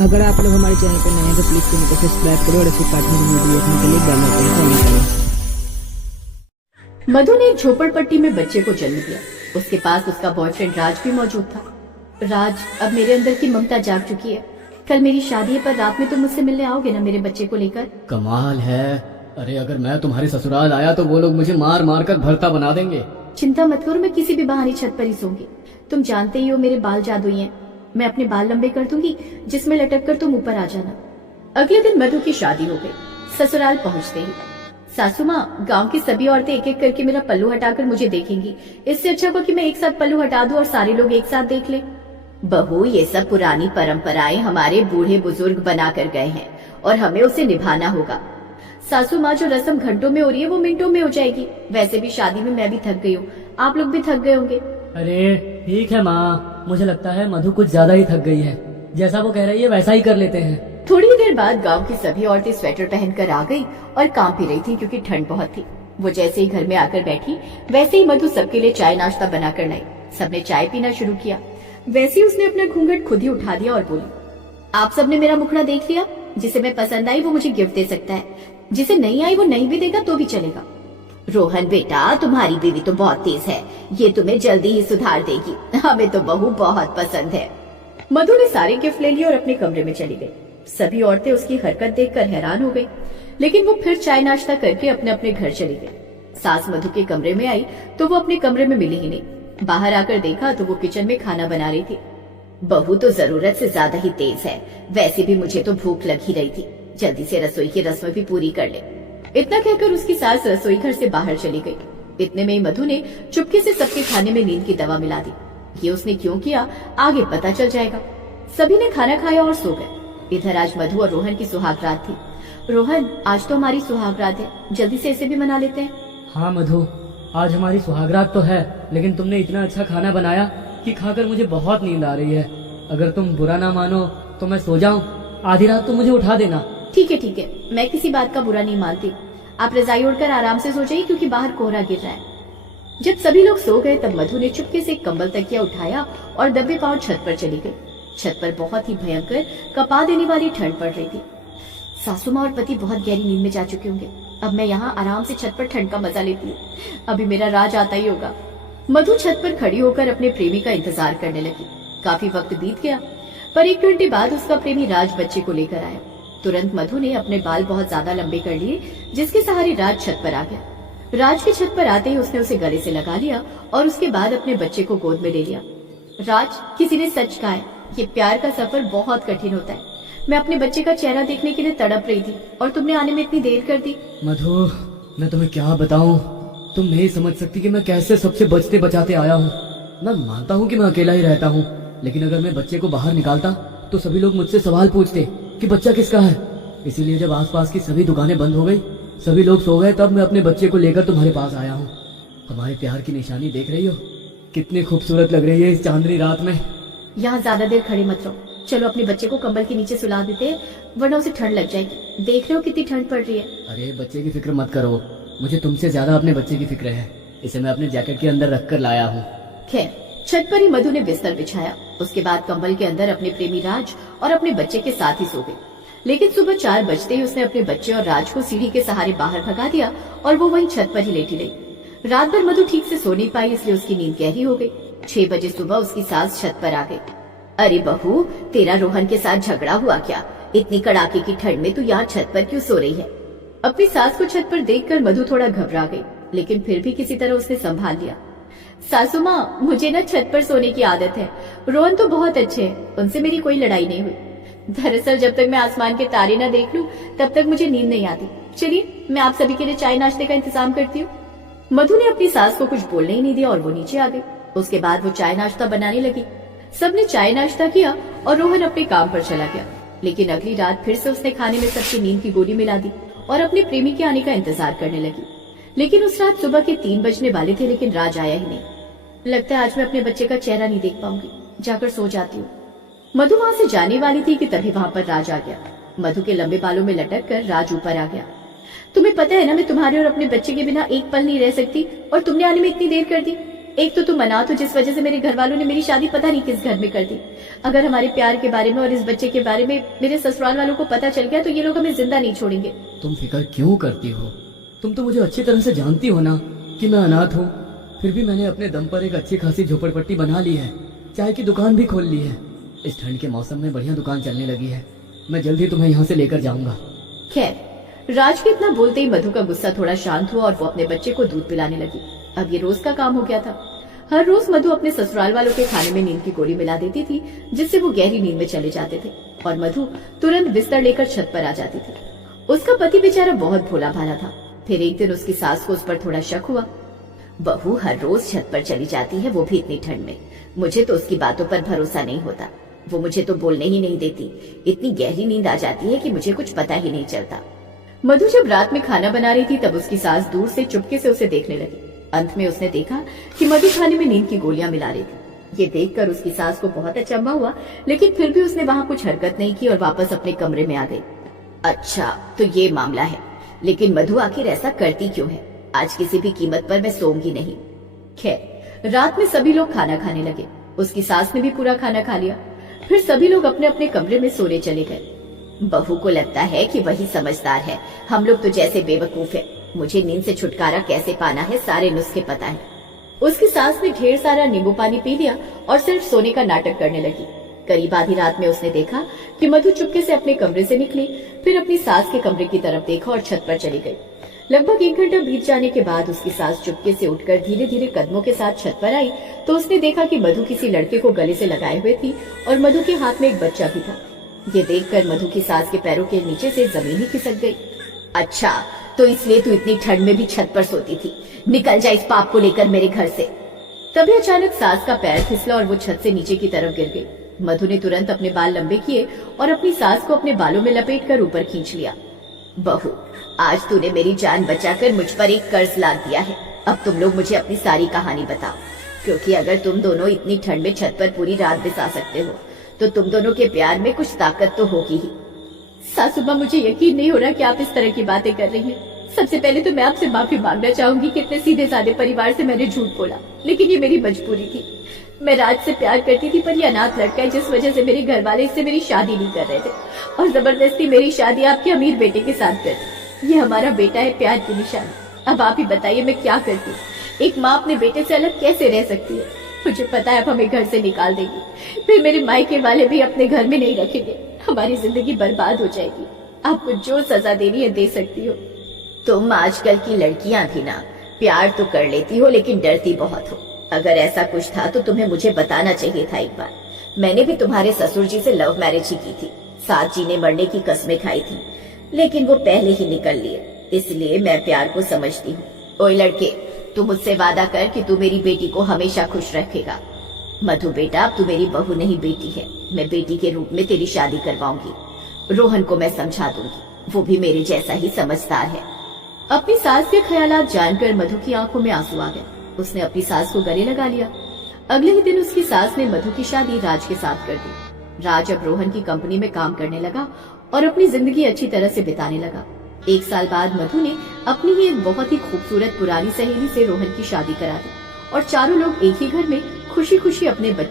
अगर आप लोग हमारे चैनल पर नए हैं तो प्लीज चैनल को सब्सक्राइब करो और ऐसे कार्टून की वीडियो देखने के लिए बेल आइकन को ऑन करें। मधु ने एक झोपड़पट्टी में बच्चे को जन्म दिया। उसके पास उसका बॉयफ्रेंड राज भी मौजूद था। राज, अब मेरे अंदर की ममता जाग चुकी है। कल मेरी शादी है, पर रात में तुम मुझसे मिलने आओगे ना मेरे बच्चे को लेकर? कमाल है। अरे अगर मैं तुम्हारे ससुराल आया तो वो लोग मुझे मार मार कर भरता बना देंगे। चिंता मत करो, मैं किसी भी बहाने छत पर ही सोऊंगी। तुम जानते ही हो मेरे बाल जादुई हैं। मैं अपने बाल लंबे कर दूंगी जिसमें लटक कर तुम ऊपर आ जाना। अगले दिन मधु की शादी हो गई। ससुराल पहुंचते ही सासू माँ, गांव की सभी औरतें एक एक करके मेरा पल्लू हटाकर मुझे देखेंगी। इससे अच्छा होगा कि मैं एक साथ पल्लू हटा दूं और सारे लोग एक साथ देख ले। बहू, ये सब पुरानी परंपराएं हमारे बूढ़े बुजुर्ग बना कर गए हैं और हमें उसे निभाना होगा। सासू माँ, जो रस्म घंटों में हो रही है वो मिनटों में हो जाएगी। वैसे भी शादी में मैं भी थक गई हूँ, आप लोग भी थक गए होंगे। अरे ठीक है माँ, मुझे लगता है मधु कुछ ज्यादा ही थक गई है। जैसा वो कह रही है वैसा ही कर लेते हैं। थोड़ी देर बाद गांव की सभी औरतें स्वेटर पहनकर आ गई और काम भी रही थी क्योंकि ठंड बहुत थी। वो जैसे ही घर में आकर बैठी वैसे ही मधु सबके लिए चाय नाश्ता बनाकर लाई। सबने चाय पीना शुरू किया। वैसे ही उसने अपना घूंघट खुद ही उठा दिया और बोली, आप सबने मेरा मुखड़ा देख लिया? जिसे मैं पसंद आई वो मुझे गिफ्ट दे सकता है, जिसे नहीं आई वो नहीं भी देगा तो भी चलेगा। रोहन बेटा, तुम्हारी बीवी तो बहुत तेज है, ये तुम्हें जल्दी ही सुधार देगी। हमें तो बहू बहुत पसंद है। मधु ने सारे गिफ्ट ले लिए और अपने कमरे में चली गई। सभी औरतें उसकी हरकत देखकर हैरान हो गई, लेकिन वो फिर चाय नाश्ता करके अपने अपने घर चली गई। सास मधु के कमरे में आई तो वो अपने कमरे में मिली ही नहीं। बाहर आकर देखा तो वो किचन में खाना बना रही थी। बहू तो जरूरत से ज्यादा ही तेज है। वैसे भी मुझे तो भूख लग ही रही थी, जल्दी से रसोई की रस्म भी पूरी कर ले। इतना कहकर उसकी सास रसोई घर से बाहर चली गई। इतने में ही मधु ने चुपके से सबके खाने में नींद की दवा मिला दी। ये उसने क्यों किया आगे पता चल जाएगा। सभी ने खाना खाया और सो गए। इधर आज मधु और रोहन की सुहागरात थी। रोहन, आज तो हमारी सुहागरात है, जल्दी से इसे भी मना लेते हैं। हाँ मधु, आज हमारी सुहागरात तो है, लेकिन तुमने इतना अच्छा खाना बनाया कि खाकर मुझे बहुत नींद आ रही है। अगर तुम बुरा ना मानो तो मैं सो जाऊं, आधी रात तो मुझे उठा देना। ठीक है, मैं किसी बात का बुरा नहीं मानती। आप रजाई ओढ़कर आराम से सो जाइए क्योंकि बाहर कोहरा गिर रहा है। जब सभी लोग सो गए तब मधु ने चुपके से एक कंबल तकिया उठाया और दबे पांव छत पर चली गई। छत पर बहुत ही भयंकर कपा देने वाली ठंड पड़ रही थी। सासू माँ और पति बहुत गहरी नींद में जा चुके होंगे। अब मैं यहाँ आराम से छत पर ठंड का मजा लेती हूँ। अभी मेरा राज आता ही होगा। मधु छत पर खड़ी होकर अपने प्रेमी का इंतजार करने लगी। काफी वक्त बीत गया, पर 1 घंटे बाद उसका प्रेमी राज बच्चे को लेकर आया। तुरंत मधु ने अपने बाल बहुत ज्यादा लंबे कर लिए, जिसके सहारे राज छत पर आ गया। राज की छत पर आते ही उसने उसे गले से लगा लिया और उसके बाद अपने बच्चे को गोद में ले लिया। राज, किसी ने सच कहा है, ये प्यार का सफर बहुत कठिन होता है। मैं अपने बच्चे का चेहरा देखने के लिए तड़प रही थी और तुमने आने में इतनी देर कर दी। मधु, मैं तुम्हें क्या बताऊं, तुम नहीं समझ सकती कि मैं कैसे सबसे बचते बचाते आया हूँ। मैं मानता हूँ कि मैं अकेला ही रहता हूँ, लेकिन अगर मैं बच्चे को बाहर निकालता तो सभी लोग मुझसे सवाल पूछते कि बच्चा किसका है। इसीलिए जब आसपास की सभी दुकानें बंद हो गई, सभी लोग सो गए, तब मैं अपने बच्चे को लेकर तुम्हारे पास आया हूँ। हमारे प्यार की निशानी देख रही हो, कितनी खूबसूरत लग रही है इस चांदनी रात में। यहाँ ज्यादा देर खड़े मत रहो, चलो अपने बच्चे को कंबल के नीचे सुला देते हैं, वरना उसे ठंड लग जाएगी। देख रहे हो कितनी ठंड पड़ रही है। अरे बच्चे की फिक्र मत करो, मुझे तुमसे ज्यादा अपने बच्चे की फिक्र है। इसे मैं अपने जैकेट के अंदर रख कर लाया हूँ। खैर, छत पर ही मधु ने बिस्तर बिछाया। उसके बाद कंबल के अंदर अपने प्रेमी राज और अपने बच्चे के साथ ही सो गई। लेकिन सुबह 4 बजते ही उसने अपने बच्चे और राज को सीढ़ी के सहारे बाहर भगा दिया और वो वहीं छत पर ही लेटी रही। रात भर मधु ठीक से सो नहीं पाई, इसलिए उसकी नींद गहरी हो गई। 6 बजे सुबह उसकी सास छत पर आ गई। अरे बहू, तेरा रोहन के साथ झगड़ा हुआ क्या? इतनी कड़ाके की ठंड में तू यहाँ छत पर क्यों सो रही है? अपनी सास को छत पर देखकर मधु थोड़ा घबरा गई, लेकिन फिर भी किसी तरह उसने संभाल लिया। सासू माँ, मुझे ना छत पर सोने की आदत है। रोहन तो बहुत अच्छे हैं, उनसे मेरी कोई लड़ाई नहीं हुई। दरअसल जब तक मैं आसमान के तारे न देख लूं तब तक मुझे नींद नहीं आती। चलिए, मैं आप सभी के लिए चाय नाश्ते का इंतजाम करती हूँ। मधु ने अपनी सास को कुछ बोलने ही नहीं दिया और वो नीचे आ गई। उसके बाद वो चाय नाश्ता बनाने लगी। सबने चाय नाश्ता किया और रोहन अपने काम पर चला गया। लेकिन अगली रात फिर से उसने खाने में सबकी नींद की गोली मिला दी और अपने प्रेमी के आने का इंतजार करने लगी। लेकिन उस रात सुबह के 3 बजने वाले थे, लेकिन राज आया ही नहीं। लगता है आज मैं अपने बच्चे का चेहरा नहीं देख पाऊंगी, जाकर सो जाती हूँ। मधु वहाँ से जाने वाली थी कि तभी वहाँ पर राज आ गया। मधु के लंबे बालों में लटक कर राज ऊपर आ गया। तुम्हें पता है ना, मैं तुम्हारे और अपने बच्चे के बिना एक पल नहीं रह सकती, और तुमने आने में इतनी देर कर दी। एक तो तुम अनाथ हो जिस वजह से मेरे घर वालों ने मेरी शादी पता नहीं किस घर में कर दी। अगर हमारे प्यार के बारे में और इस बच्चे के बारे में मेरे ससुराल वालों को पता चल गया तो ये लोग हमें जिंदा नहीं छोड़ेंगे। तुम फिक्र क्यों करती हो? तुम तो मुझे अच्छी तरह से जानती हो ना कि मैं अनाथ हूँ। फिर भी मैंने अपने दम पर एक अच्छी खासी झोपड़पट्टी बना ली है, चाय की दुकान भी खोल ली है। इस ठंड के मौसम में बढ़िया दुकान चलने लगी है। मैं जल्दी तुम्हें यहाँ से लेकर जाऊंगा। खैर, राज के इतना बोलते ही मधु का गुस्सा थोड़ा शांत हुआ और वो अपने बच्चे को दूध पिलाने लगी। अब ये रोज का काम हो गया था। हर रोज मधु अपने ससुराल वालों के खाने में नींद की गोली मिला देती थी, जिससे वो गहरी नींद में चले जाते थे और मधु तुरंत बिस्तर लेकर छत पर आ जाती थी। उसका पति बेचारा बहुत भोला भाला था। फिर एक दिन उसकी सास को उस पर थोड़ा शक हुआ। बहू हर रोज छत पर चली जाती है, वो भी इतनी ठंड में। मुझे तो उसकी बातों पर भरोसा नहीं होता। वो मुझे तो बोलने ही नहीं देती। इतनी गहरी नींद आ जाती है कि मुझे कुछ पता ही नहीं चलता। मधु जब रात में खाना बना रही थी तब उसकी सास दूर से चुपके से उसे देखने लगी। अंत में उसने देखा कि मधु खाने में नींद की गोलियां मिला रही थी। ये देखकर उसकी सास को बहुत अचंभा हुआ, लेकिन फिर भी उसने वहां कुछ हरकत नहीं की और वापस अपने कमरे में आ गई। अच्छा, तो ये मामला है। लेकिन मधु आखिर ऐसा करती क्यों है? आज किसी भी कीमत पर मैं सोऊंगी नहीं। खैर, रात में सभी लोग खाना खाने लगे। उसकी सास ने भी पूरा खाना खा लिया। फिर सभी लोग अपने अपने कमरे में सोने चले गए। बहू को लगता है कि वही समझदार है, हम लोग तो जैसे बेवकूफ है। मुझे नींद से छुटकारा कैसे पाना है, सारे नुस्खे पता है। उसकी सास ने ढेर सारा नींबू पानी पी लिया और सिर्फ सोने का नाटक करने लगी। करीब आधी रात में उसने देखा कि मधु चुपके से अपने कमरे से निकली, फिर अपनी सास के कमरे की तरफ देखा और छत पर चली गई। लगभग 1 घंटा बीत जाने के बाद उसकी सास चुपके से उठकर धीरे धीरे कदमों के साथ छत पर आई तो उसने देखा कि मधु किसी लड़के को गले से लगाए हुए थी और मधु के हाथ में एक बच्चा भी था। ये देखकर मधु की सास के पैरों के नीचे से जमीन ही खिसक गई। अच्छा, तो इसलिए तू इतनी ठंड में भी छत पर सोती थी? निकल जा इस पाप को लेकर मेरे घर से। तभी अचानक सास का पैर फिसला और वो छत से नीचे की तरफ गिर गई। मधु ने तुरंत अपने बाल लंबे किए और अपनी सास को अपने बालों में लपेटकर ऊपर खींच लिया। बहू, आज तूने मेरी जान बचाकर मुझ पर एक कर्ज लाद दिया है। अब तुम लोग मुझे अपनी सारी कहानी बताओ, क्योंकि अगर तुम दोनों इतनी ठंड में छत पर पूरी रात बिता सकते हो तो तुम दोनों के प्यार में कुछ ताकत तो होगी ही। सासू माँ, मुझे यकीन नहीं हो रहा कि आप इस तरह की बातें कर रही हैं। सबसे पहले तो मैं आपसे माफी मांगना चाहूंगी कि इतने सीधे साधे परिवार से मैंने झूठ बोला, लेकिन ये मेरी मजबूरी थी। मैं राज से प्यार करती थी, पर ये अनाथ लड़का है जिस वजह से मेरे घर वाले इससे मेरी शादी नहीं कर रहे थे और जबरदस्ती मेरी शादी आपके अमीर बेटे के साथ कर दी। ये हमारा बेटा है, प्यार की निशानी। अब आप ही बताइए मैं क्या करती? एक माँ अपने बेटे से अलग कैसे रह सकती है? मुझे पता है अब हमें घर से निकाल देगी, फिर मेरे मायके वाले भी अपने घर में नहीं रखेंगे। हमारी जिंदगी बर्बाद हो जाएगी। आपको जो सजा देनी है दे सकती हो। तुम आजकल की लड़कियां भी ना प्यार तो कर लेती हो लेकिन डरती बहुत हो। अगर ऐसा कुछ था तो तुम्हें मुझे बताना चाहिए था एक बार। मैंने भी तुम्हारे ससुर जी से लव मैरिज ही की थी, साथ जीने मरने की कस्में खाई थी, लेकिन वो पहले ही निकल लिए। इसलिए मैं प्यार को समझती हूँ। ओए लड़के, तू मुझसे वादा कर कि तू मेरी बेटी को हमेशा खुश रखेगा। मधु बेटा, अब तू मेरी बहू नहीं बेटी है। मैं बेटी के रूप में तेरी शादी करवाऊंगी। रोहन को मैं समझा दूंगी, वो भी मेरे जैसा ही समझदार है। अपनी सास के ख्यालात जानकर मधु की आंखों में आंसू आ गए। उसने अपनी सास को गले लगा लिया। अगले ही दिन उसकी सास ने मधु की शादी राज के साथ कर दी। राज अब रोहन की कंपनी में काम करने लगा और अपनी जिंदगी अच्छी तरह से बिताने लगा। 1 साल बाद मधु ने अपनी ही एक बहुत ही खूबसूरत पुरानी सहेली से रोहन की शादी करा दी और चारों लोग एक ही घर में खुशी खुशी अपने बच्चे